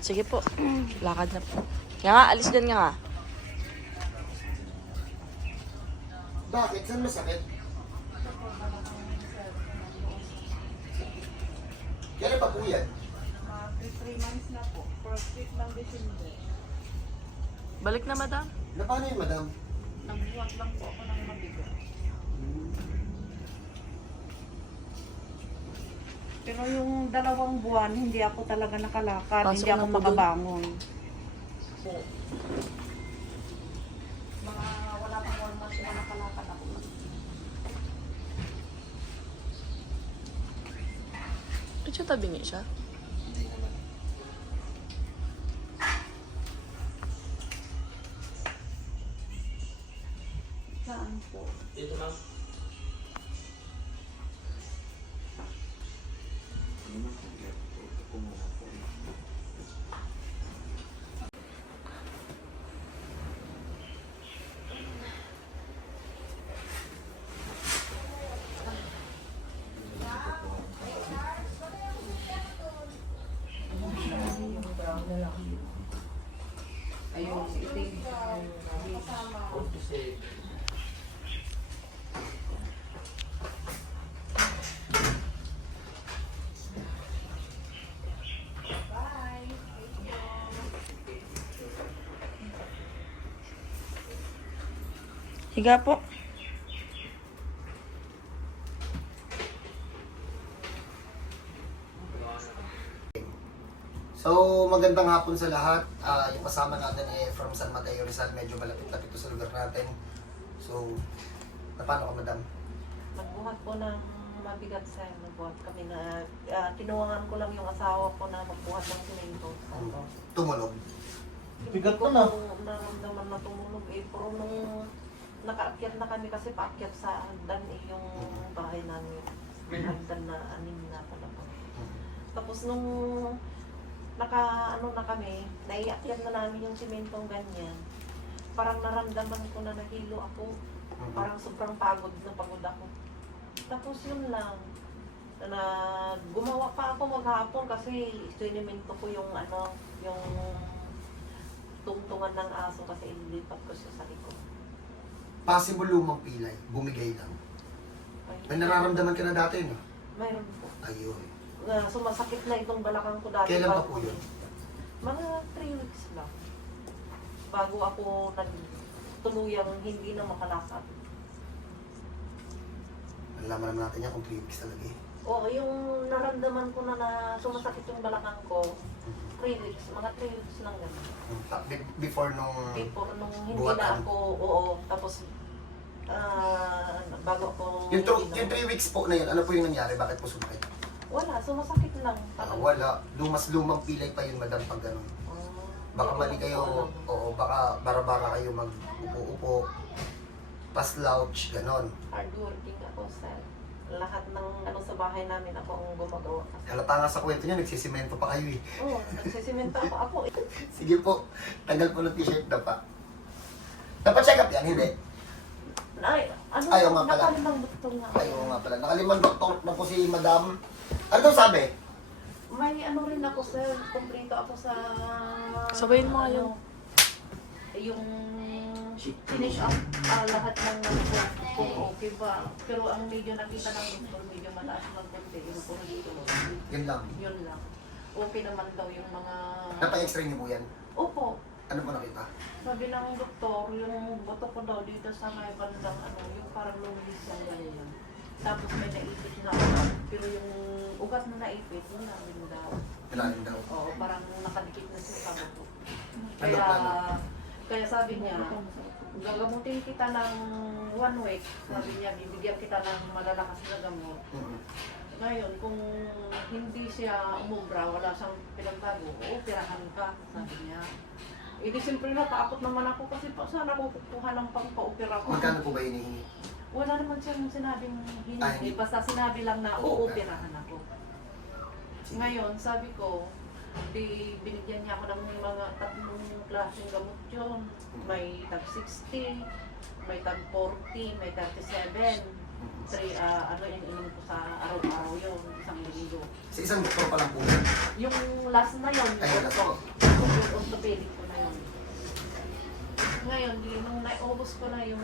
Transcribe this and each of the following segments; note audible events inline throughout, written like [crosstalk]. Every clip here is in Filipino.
Sige po. [clears throat] Lakad na po. Nga nga, alis dyan nga nga. Bakit? Saan masakit? Kailan pa po yan? 3 months na po. First week ng December. Balik na, madam. Na paano yun, madam? Nagbuhat lang po ako ng mabigat. Pero yung dalawang buwan, hindi ako talaga nakalakad. Pasok hindi ako dun. makabangon. Mga wala pang one month na nakalakad ako. Medyo tabingi siya. Higa po. So, magandang hapon sa lahat. Ah, yung kasama natin eh from San Mateo Rizal, medyo malapit-lapit sa lugar natin. So, na paano ka, madam? Nagbuhat po ng mabigat sa nagbuhat kami na uh, tinuwangan ko lang yung asawa ko na magbuhat ng simento. Ano? Tumulog. Bigat ko na. Naramdaman na tumulog eh. Pero nung nakaakyat na kami kasi paakyat sa hagdan eh yung bahay namin. Yung hagdan na anim na pala po. Tapos nung naka ano na kami, naiakyat na namin yung simentong ganyan. Parang naramdaman ko na nahilo ako. Mhm. Parang sobrang pagod na pagod ako. Tapos yun lang. Na gumawa pa ako maghapon kasi sinimento ko yung ano, yung tungtungan ng aso kasi ilipat ko siya sa likod. Possible lumang pilay, bumigay lang. Ay, May nararamdaman ka na dati, no? Mayroon po. Ayun. Na sumasakit na itong balakang ko dati. Kailan pa bago- po yun? Mga 3 weeks lang. Bago ako nagtuluyang hindi na makalakad. Nalaman naman natin yan kung 3 weeks talaga eh. Oo, yung naramdaman ko na na sumasakit yung balakang ko, 3 weeks, mga 3 weeks lang ganun. Be- Before nung... Before, nung hindi na ako, oo, tapos ah, bago ako... Yung, tru- yung 3 weeks po na yun, ano po yung nangyari? Bakit po sumakit? Wala, sumasakit lang. Ah, talaga. wala. Lumas lumang pilay pa yun, madam, pag ganun. Oo. Baka Hindi mali kayo, oo, baka bara-bara kayo mag-upo-upo, paslouch, ganon. Hardworking ako sa lahat ng ano sa bahay namin ako ang gumagawa. Halata nga sa kwento niya, nagsisimento pa kayo eh. Oo, nagsisimento ako. Ako, eh. [laughs] Sige po, tagal po ng t-shirt na pa. Dapat check up yan, hindi. ay, ano, Ayaw nga pala. nakalimang doktor nga. Ayaw nga pala. Nakalimang doktor na po si madam. Ano daw sabi? May ano rin ako sir, kumplito ako sa... Sabayin mo nga ano, Yung finish up ah, lahat ng nagpo kung okay ba. Pero ang medyo nakita ng doktor, medyo mataas ng konti. Yung kumplito. Yun lang. Yun lang. Okay naman daw yung mga... Napa-x-ray niyo po yan. Opo. Ano po nakita? Sabi ng doktor, yung buto ko daw dito sa may bandang ano, yung parang lumis yung ganyan. Tapos may naipit na ugat. Pero yung ugat na naipit, wala rin daw. Kailangan daw. Oo, parang nakadikit na siya sa. Ano Kaya, plano? Kaya sabi niya, gagamutin kita ng one week. Sabi niya, bibigyan kita ng malalakas na gamot. Mm-mm. Ngayon, kung hindi siya umubra, wala siyang pinagbago, operahan ka, sabi niya. Eh di siyempre natakot naman ako kasi pa saan ako kukuha ng pang-pa-opera ko. Magkano po ba hinihingi? Wala naman siyang sinabing hindi. Ah, hindi. Basta sinabi lang na Oo, uoperahan ako. Ngayon, sabi ko, di binigyan niya ako ng mga tatlong klaseng gamot yun. May tag 60, may tag 40, may 37. Three, ah, ano yung inom ko sa araw-araw yun, isang linggo. Sa isang doktor pa lang po. Yung last na yun, Ay, wala doktor, po. pilit ko na yun. Ngayon, di, nung naubos ko na yung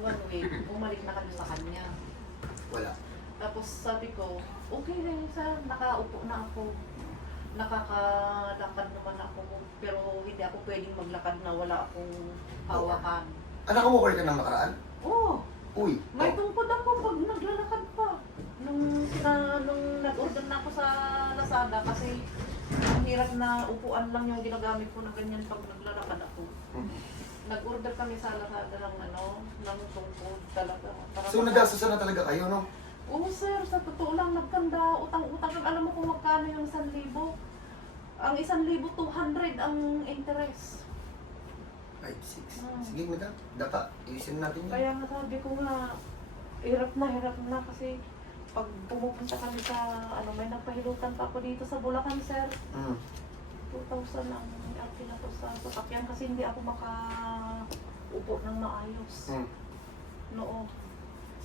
one week, bumalik na kami sa kanya. Wala. Tapos sabi ko, okay na yun sir, nakaupo na ako. Nakakalakad naman ako, pero hindi ako pwedeng maglakad na wala akong hawakan. Anak mo work ka ng nakaraan? Oo, Uy. may tungkod ako pag naglalakad pa. Nung, sina, nung nag-order na ako sa Lazada kasi ang hirap na upuan lang yung ginagamit ko na ganyan pag naglalakad ako. Hmm. Nag-order kami sa Lazada ng ano, ng tungkod talaga. Para So nagastusan na talaga kayo, no? Oo sir, sa totoo lang nagkanda, utang-utang. Alam mo kung magkano yung 1,000? Ang 1,000, 200 ang interest. 5, 6. Hmm. Sige, madam. Data, iusin natin yun. Kaya nga sabi ko nga, hirap na, hirap na kasi pag pumupunta kami sa, ano, may nagpahilutan pa ako dito sa Bulacan, sir. Mm. 2,000 ang akin ako sa sasakyan kasi hindi ako makaupo ng maayos. Mm. Noo.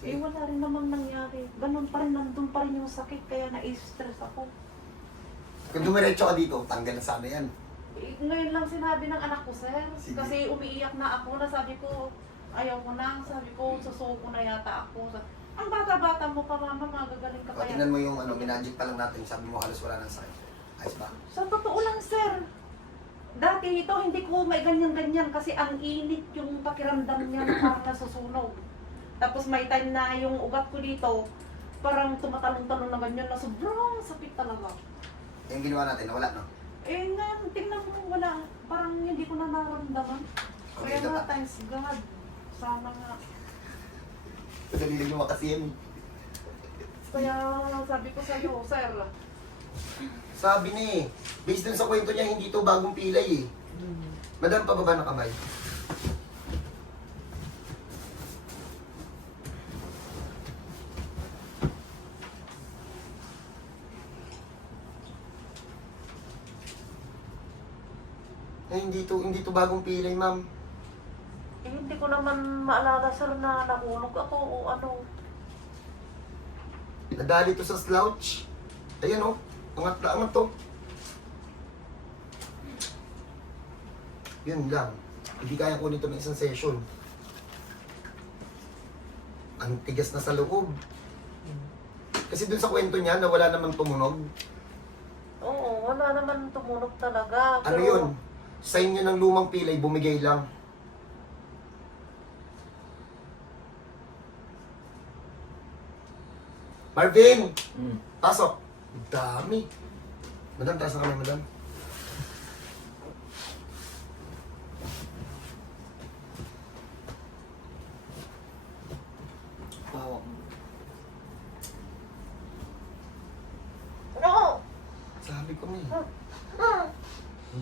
Eh, wala rin namang nangyari. Ganun pa rin, nandun pa rin yung sakit, kaya na-stress ako. Kung dumiretso ka dito, tanggal na sana yan. Eh, ngayon lang sinabi ng anak ko, sir. Sige. Kasi umiiyak na ako na sabi ko, ayaw ko na. Sabi ko, susuko na yata ako. Sa- Ang bata-bata mo pa, mama, magagaling ka O, pa yan. tingnan mo yung ano, minadjik pa lang natin. Sabi mo halos wala nang sakit. Ayos ba? Sa totoo lang, sir. Dati ito, hindi ko may ganyan-ganyan kasi ang init yung pakiramdam niya na parang nasusunog. Tapos may time na yung ugat ko dito, parang tumatalong-talong na ganyan na sobrang sakit talaga. Yung ginawa natin, nawala, no? Eh ngayon, tingnan mo, wala. Parang hindi ko na naramdaman. Okay, Kaya nga, thanks God. Sana nga. Madali lang yung kasi yan. Kaya sabi ko sa'yo, sir, Sabi ni, eh, based dun sa kwento niya, hindi to bagong pilay eh. Madam, pababa na kamay. Eh, hindi to, hindi to bagong pilay, ma'am. eh, hindi ko naman maalala, sir, na nahulog ako o ano. Nadali to sa slouch. Ayan oh, angat na angat to. Yun lang. Hindi kaya kunin to ng isang session. Ang tigas na sa loob. Kasi dun sa kwento niya na wala namang tumunog, Oo, wala naman tumunog talaga. ano yun? Sa inyo ng lumang pilay, bumigay lang. Marvin! Mm. Pasok! Ang Dami. Madam, taas na kami, madam. Wow. No! Sabi ko na eh.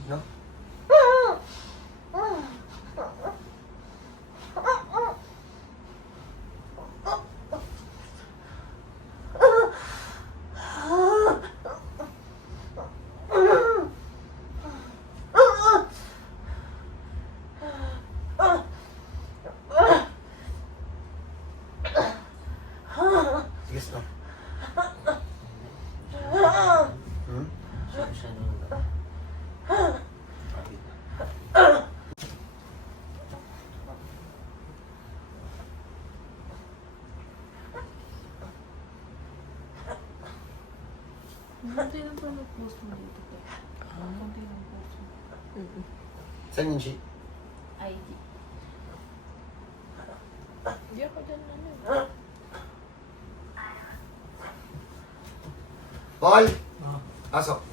No? Sige, stop. Hmm? Siya, siya naman. Kunti lang pa nag-post mo dito. te. Kunti lang post mo. Saan yung sheet? ID. Hindi ako dyan ano. Paul! Pasok.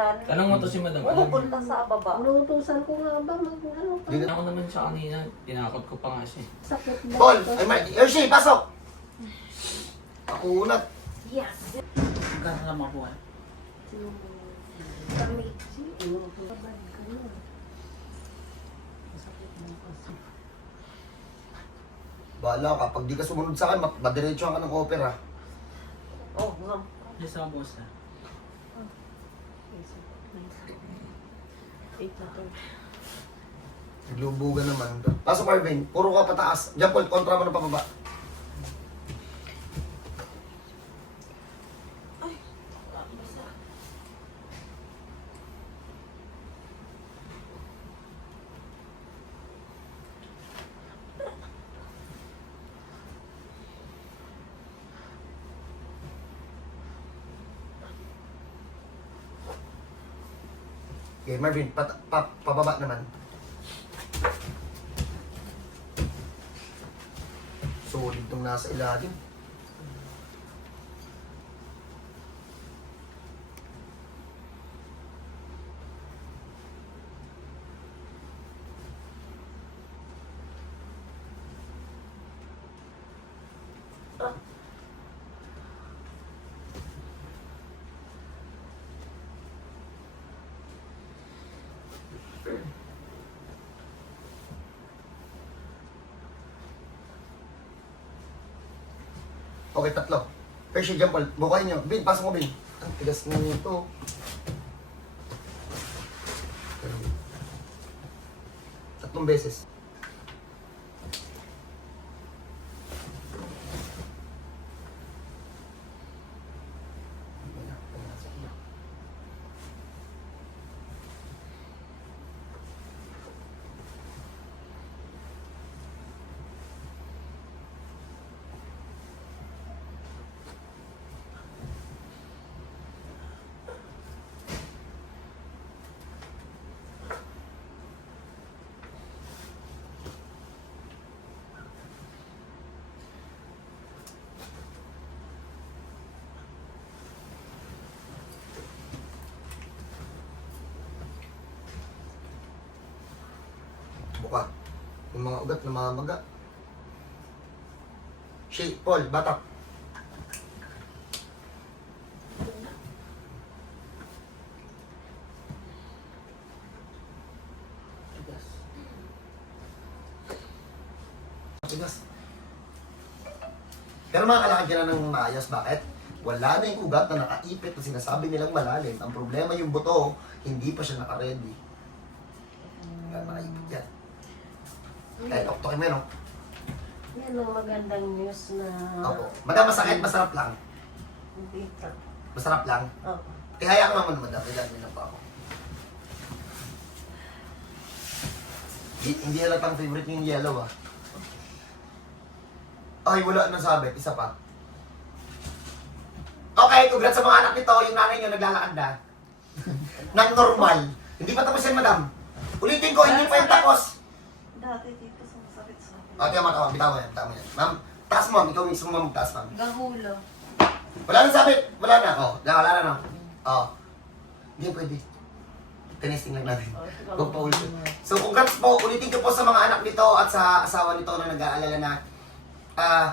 Unan, Tanong mo to si Madam. Mo, pumupunta sa baba. Inuutosan ko nga ba mag ano pa? Di na- ako naman siya kanina. Tinakot ko pa nga siya. Sakit na. Paul! Ay, Marty! Hershey, pasok! Ako unat. Yes. Kasama ko ah. Kami. Bahala ka. Pag di ka sumunod sa akin, ma- madiretso ka ng opera. Oh, nga. Yes, ako boss na. Eight na to. Naglubugan naman. Pasok, Marvin. Puro ka pataas. Diyan, Paul. Kontra mo ng pababa. Okay, Marvin, pat, pa, pababa naman. Solid tong nasa ilalim. Okay, tatlo. Persia jump Bukay nyo. Bin, pasok mo, Bin. Ang tigas na nito. Tatlong beses. Yung mga ugat na mamaga. Shi, Paul, batak. Tigas. Pero makakalakad ka na ng maayos. Bakit? Wala na yung ugat na nakaipit na sinasabi nilang malalim. Ang problema yung buto, hindi pa siya nakaready. Kaya doktor mo no? Yan ang magandang news na Opo. Madam, masakit, masarap lang. dito. Masarap lang. Oo. Ihaya ka naman, madam. Ilan lang pa ako. Hindi, hindi halatang favorite yung yellow, ah. Ay, wala nang sabi. Isa pa. Okay, congrats sa mga anak nito. Yung nanay niyo naglalakad na. Nang normal. Hindi pa tapos yan, madam. Ulitin ko, hindi pa yung tapos. Dati dito sumasakit sa akin. O, mo, tama. Bitaw yan. Mo yan. Ma'am, taas mo. Ikaw mismo mo magtaas, ma'am. Gahulo. Wala nang sabi. Wala na. Oh, wala, wala na, no? Oh. Hindi pwede. Tinesting lang natin. Huwag pa ulit. So, congrats po. Ulitin ko po sa mga anak nito at sa asawa nito na nag-aalala na ah,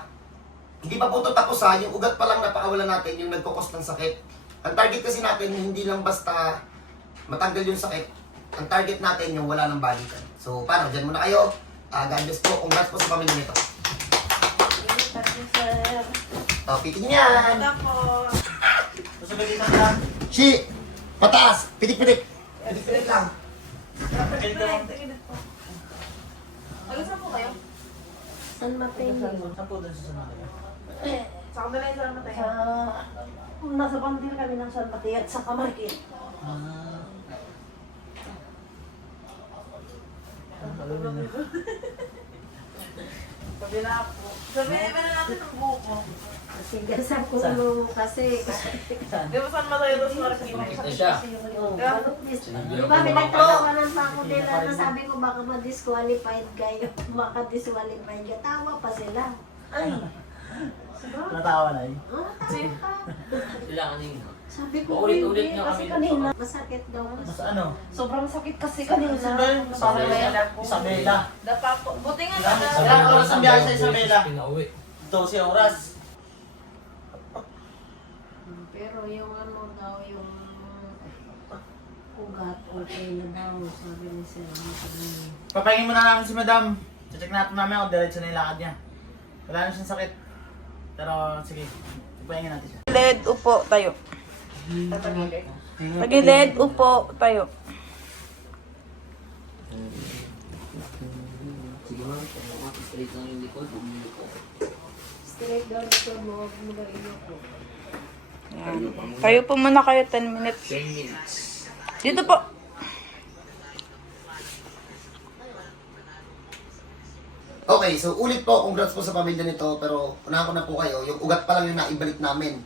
hindi pa po ito tapos ha. Yung ugat pa lang napakawalan natin yung nagkukos ng sakit. Ang target kasi natin, hindi lang basta matanggal yung sakit. Ang target natin yung wala ng balikan. So, paano? Diyan muna kayo. Ah, God bless po. Congrats po sa pamilya nito. Thank you, sir. Oh, pitin yan. Tapos, Shi! Pataas! Pitik-pitik! Pitik-pitik lang. Alas po kayo? San Mateo. Saan po doon sa Samaria? Sa kanila yung salamat tayo. Sa, nasa bandil kami ng San Mateo at sa Kamarkin. Ah. Sabi na po. Sabihin na natin ang buko. Kasi gasan ko nung kasi. Di ba saan matayo doon sa Marikina? Nakita siya. Di ako ba, baka- pinagtatawanan pa ako nila na sabi ko baka ma-disqualified kayo. Maka-disqualified kayo. Tawa pa sila. Ay, Natawa na eh. Oh, tawa pa. Sila kanina. Sabi ko, Paulit-ulit hindi. Kasi kami kanina, masakit daw. Mas ano? sobrang sakit kasi kanina. Isabela. Isabela. Dapa po. Buti nga na. ilang oras ang biyahe sa Isabela? Pinauwi. 12 oras. Pero yung ano daw, yung ugat, okay na daw, sabi ni Sir. Niya. Papahingin muna namin si madam. Check natin namin kung diretso na yung lakad niya. Wala na siyang sakit. Pero sige, papahingin natin siya. Tagilid, upo, tayo. Tagilid, upo, tayo. Sige ma'am, straight lang yung likod. Yung likod. Straight down mo, huwag mo na ko. Yan. Tayo po muna kayo 10 minutes. 10 minutes. Dito po. Okay, so ulit po, congrats po sa pamilya nito, pero unahan ko na po kayo, yung ugat pa lang yung naibalik namin.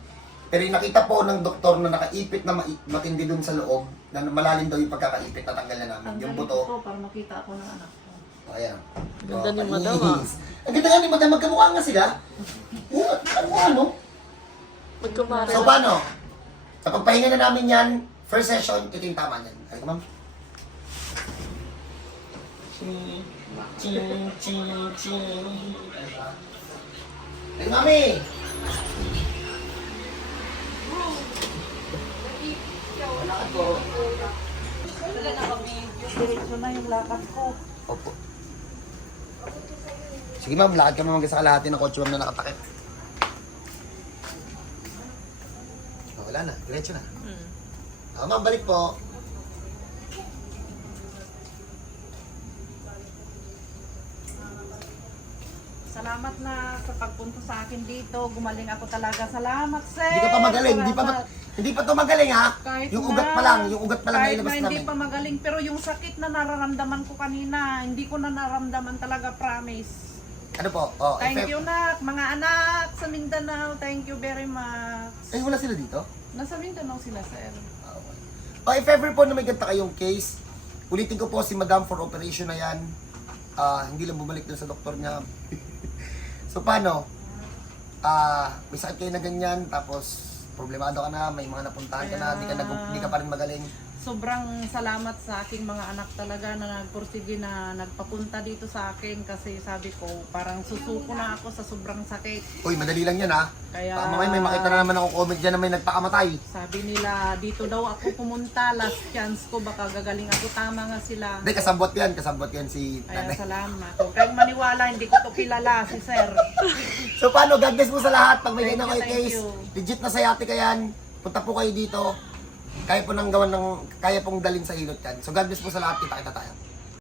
Pero yung nakita po ng doktor na nakaipit na mai- matindi dun sa loob, na malalim daw yung pagkakaipit, natanggal na namin. Yung buto, ko para makita ako ng anak ko. oh, ayan. Ganda ni Oh, Madam, panis. Ang ganda nga ni Madam, magkamukha nga sila. Oo, ano ano? Magkumare. So paano? Sa pagpahinga na namin yan, first session, ito yung tama niyan. Halika ma'am. Ching, ching, ching, ching. Hey, mami! Diretso na yung lakad ko. Opo. Sige ma'am, lakad kami mag sa kalahati ng kotse ma'am na nakatakip. Oh, wala na, diretso na. Hmm. Ah, ma'am, balik po. Salamat na sa pagpunta sa akin dito. Gumaling ako talaga. Salamat, sir. Hindi ka pa magaling, hindi pa Salamat. Hindi pa to magaling ha. Kahit yung na- ugat pa lang, yung ugat pa lang kahit ilabas na hindi namin. pa magaling, pero yung sakit na nararamdaman ko kanina, hindi ko na naramdaman talaga, promise. Ano po? Oh, Thank FF you, nak. Mga anak sa Mindanao, thank you very much. Ay, wala sila dito? Nasa Mindanao sila, sir. Ah, okay. Oh, if ever po na may ganito kayong case, ulitin ko po si Madam for operation na yan. Ah, hindi lang bumalik dun sa doktor niya. [laughs] so, paano? Ah, may sakit kayo na ganyan, tapos problemado ka na, may mga napuntahan ka na, di ka, nag, di ka pa rin magaling. Sobrang salamat sa aking mga anak talaga na nagpursige na nagpapunta dito sa akin kasi sabi ko parang susuko na ako sa sobrang sakit. Uy, madali lang yan ha. Kaya Baka mamaya may makita na naman ako comment dyan na may nagpakamatay. sabi nila dito daw ako pumunta, last chance ko baka gagaling ako. Tama nga sila. Hindi, kasabot yan, kasabot yan si Kaya nanay. salamat. Huwag kayong maniwala, hindi ko to kilala si sir. [laughs] So paano, God bless po sa lahat. Pag may Thank ganyan you, kayo thank case, you. legit na sayate ka yan. Punta po kayo dito. Kaya po nang gawan ng, kaya pong dalin sa hilot yan. So God bless po sa lahat. Kita kita tayo.